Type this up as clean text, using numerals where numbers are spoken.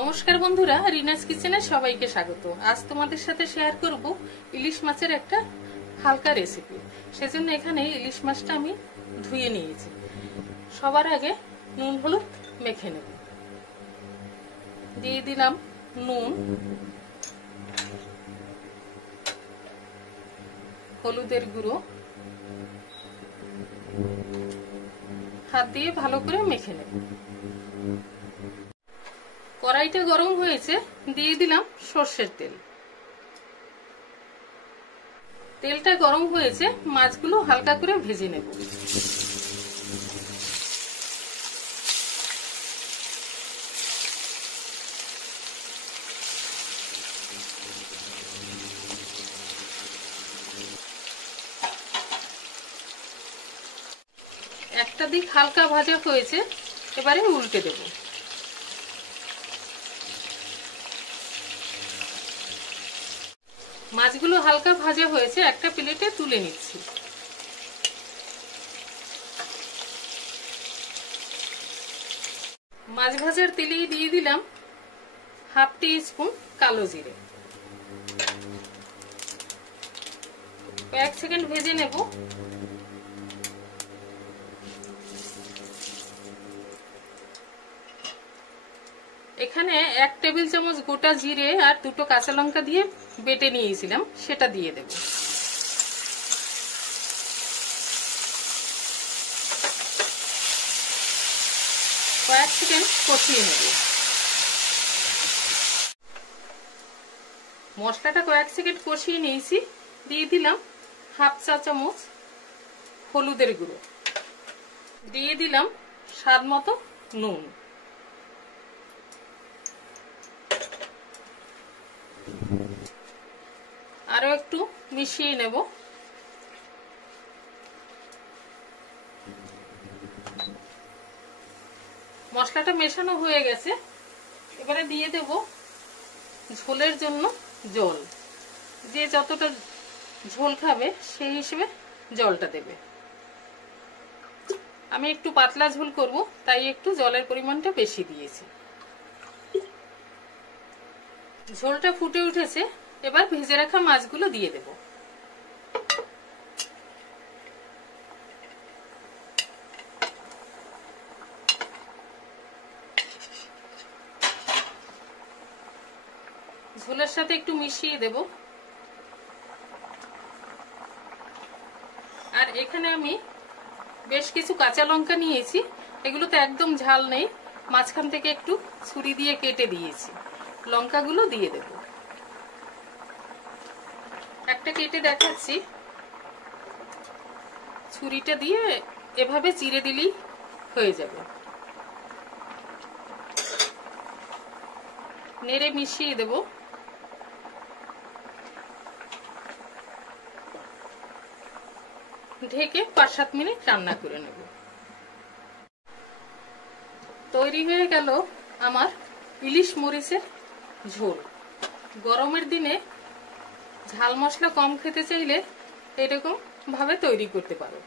নমস্কার বন্ধুরা, রিনাস কিচেনে সবাইকে স্বাগত। আজ তোমাদের সাথে শেয়ার করব ইলিশ মাছের একটা হালকা রেসিপি। সেজন্য এখানে ইলিশ মাছটা আমি ধুয়ে নিয়েছি। সবার আগে নুন হলুদ মেখে নেব। দিয়ে দিলাম নুন, হলুদের গুঁড়ো, হাত দিয়ে ভালো করে মেখে নেব। কড়াইটা গরম হয়েছে, দিয়ে দিলাম সর্ষের তেল। তেলটা গরম হয়েছে, মাছগুলো হালকা করে ভেজে নেব। একটা দিক হালকা ভাজা হয়েছে, এবারে উল্টে দেব। মাছগুলো হালকা ভাজা হয়েছে, একটা প্লেটে তুলে নিচ্ছি। মাছ ভাজার তেলেই দিয়ে দিলাম হাফ টি-স্পুন কালো জিরে। কয়েক সেকেন্ড ভেজে নেব। এখানে 1 টেবিল চামচ গোটা জিরে আর 2টো কাঁচা লঙ্কা দিয়ে বেটে নিয়েছিলাম, সেটা দিয়ে দেব। কয়েক সেকেন্ড কষিয়ে নেব। মশলাটা কয়েক সেকেন্ড কষিয়ে নিয়েছি, দিয়ে দিলাম হাফ চা চামচ হলুদের গুঁড়ো, দিয়ে দিলাম স্বাদ মতো নুন। আরো একটু মিশিয়ে নেব। মশলাটা মেশানো হয়ে গেছে, এবারে দিয়ে দেব ঝোলের জন্য জল। যে যতটা ঝোল খাবে সেই হিসেবে জলটা দেবে। আমি একটু পাতলা ঝোল করব, তাই একটু জলের পরিমাণটা বেশি দিয়েছি। ঝোলটা ফুটে উঠেছে, এবার ভেজে রাখা মাছগুলো দিয়ে দেব। ঝোলের সাথে একটু মিশিয়ে দেব। আর এখানে আমি বেশ কিছু কাঁচা লঙ্কা নিয়েছি, এগুলোতে একদম ঝাল নেই, মাঝখান থেকে একটু ছুরি দিয়ে কেটে দিয়েছি। লঙ্কাগুলো দিয়ে দেব। একটা কেটে দেখাচ্ছি। ছুরিটা দিয়ে এভাবে চিড়ে দিলেই হয়ে যাবে। নেড়ে মিশিয়ে দেব। ঢেকে 5-7 মিনিট রান্না করে নেব। তৈরি হয়ে গেল আমার ইলিশ মরিচের ঝোল। গরমের দিনে ঝাল মশলা কম খেতে চাইলে এরকম ভাবে তৈরি করতে পারো।